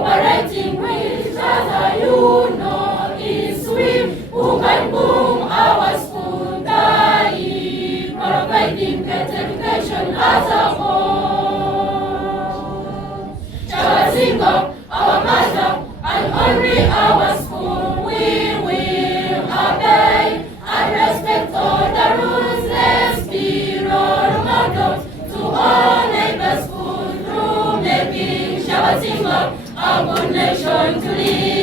cooperating with other, you know, is we who can boom our school die, providing better education as a whole. Kyabazinga, our mother, and only our school, we will obey and respect all the rules. Let's be role models to all neighbor schools through making Kyabazinga a good nation to live.